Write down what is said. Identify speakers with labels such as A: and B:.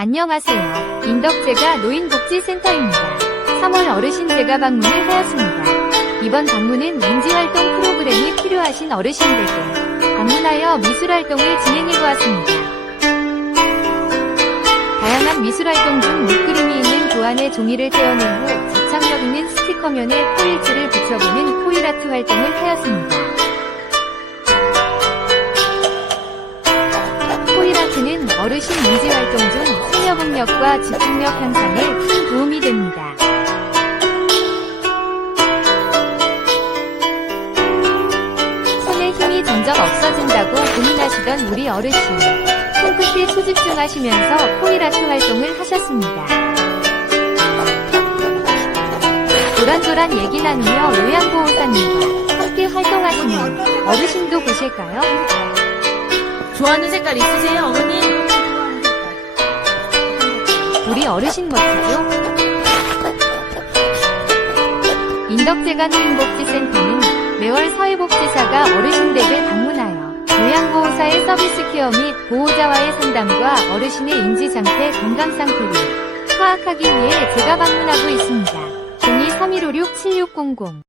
A: 안녕하세요. 인덕제가 노인복지센터입니다. 3월 어르신 제가 방문을 하였습니다. 이번 방문은 인지활동 프로그램이 필요하신 어르신들께 방문하여 미술활동을 진행해보았습니다. 다양한 미술활동 중 밑그림이 있는 도안에 종이를 떼어낸 후 접착력 있는 스티커면에 포일지를 붙여보는 포일아트 활동을 하였습니다. 포일아트는 어르신 인지활동 중 생여분력과 집중력 향상에 큰 도움이 됩니다. 손에 힘이 점점 없어진다고 고민하시던 우리 어르신. 손끝에 초집중하시면서 포일아트 활동을 하셨습니다. 도란도란 얘기 나누며 요양보호사님과 함께 활동하시는 어르신도 보실까요?
B: 좋아하는 색깔 있으세요, 어머니?
A: 어르신 멋지죠? 인덕재간 노인복지센터는 매월 사회복지사가 어르신댁을 방문하여 요양보호사의 서비스 케어 및 보호자와의 상담과 어르신의 인지상태, 건강 상태를 파악하기 위해 제가 방문하고 있습니다. 02-3156-7600